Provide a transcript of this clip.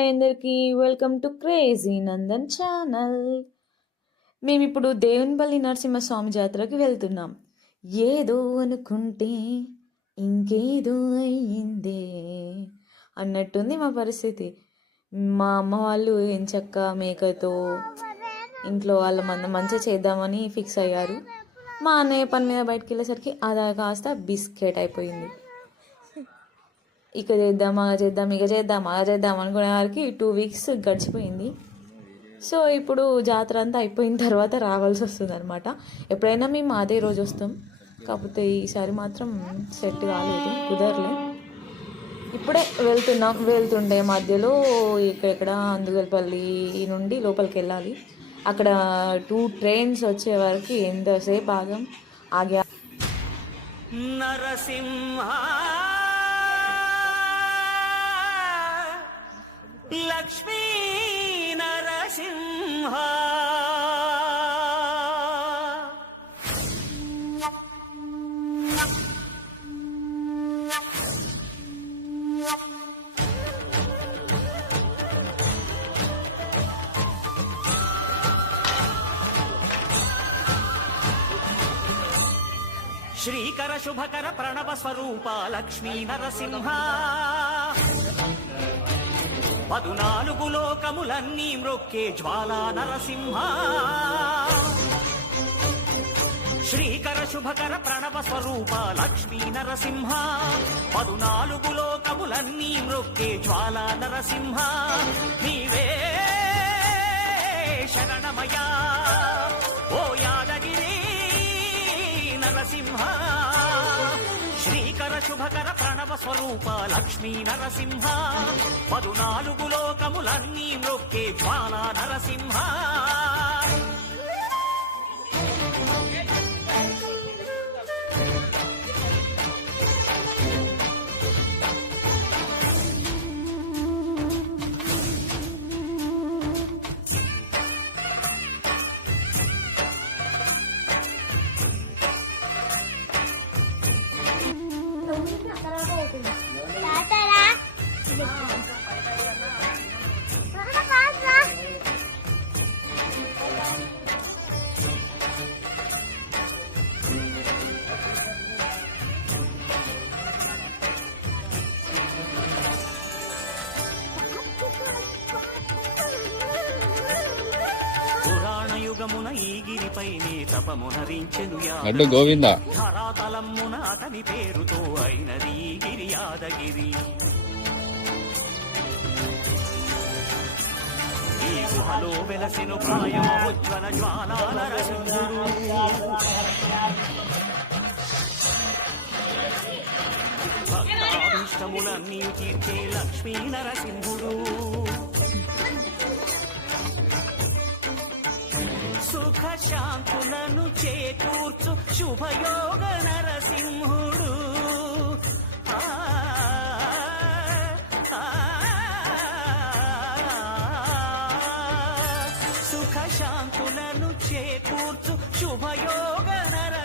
Hi అందరికీ, welcome to crazy Nandan channel. మేమిప్పుడు దేవునిపల్లి నరసింహస్వామి జాతరకి వెళ్తున్నాం. ఏదో అనుకుంటే ఇంకేదో అయ్యిందే అన్నట్టుంది మా పరిస్థితి. మా అమ్మ వాళ్ళు ఎంచక్క మేకతో ఇంట్లో వాళ్ళ మంచిగా చేద్దామని ఫిక్స్ అయ్యారు. మా అన్నయ్య పని మీద బయటకు వెళ్ళేసరికి అది కాస్త బిస్కెట్ అయిపోయింది. ఇక చేద్దాం అనుకునే వారికి 2 వీక్స్ గడిచిపోయింది. సో ఇప్పుడు జాతర అంతా అయిపోయిన తర్వాత రావాల్సి వస్తుంది అనమాట. ఎప్పుడైనా మేము అదే రోజు వస్తాం, కాకపోతే ఈసారి మాత్రం సెట్ కాలేదు, కుదరలే. ఇప్పుడే వెళ్తుండే మధ్యలో ఇక్కడెక్కడ అందుగల్పల్లి నుండి లోపలికి వెళ్ళాలి. అక్కడ 2 ట్రైన్స్ వచ్చే వరకు ఎంతసేపు ఆగా నరసింహ లక్ష్మీ నరసింహ శ్రీకర శుభకర ప్రణవ స్వరూప లక్ష్మీ నరసింహ 14 లోకములన్నీ మ్రొక్కే జ్వాలా నరసింహ. శ్రీకర శుభకర ప్రణవ స్వరూప లక్ష్మీ నరసింహ 14 లోకములన్నీ మ్రొక్కే జ్వాలా నరసింహ. నీవే శరణమయా ఓ యాదగిరి నరసింహ. శ్రీకర శుభకర ప్రణవ స్వరూప లక్ష్మీ నరసింహ 14 లోకములన్నీ మ్రొక్కే జ్వాలా నరసింహ. పురాణయుగమున ఈ గిరిపైనే తపమునరించెను అడ్డు గోవింద. ధరాతలమున అతని పేరుతో అయినది ఈ గిరి యాదగిరి. ఈ గుహలో వెలసెను ప్రాయోజ్వల జ్వాలా నరసింహుడు. భక్తాభిష్టములన్నీ తీర్చే లక్ష్మీ నరసింహుడు. సుఖ శాంతులను చేకూర్చు శుభయోగ నరసింహుడు. సుఖ శాంతులను చేకూర్చు శుభయోగ నర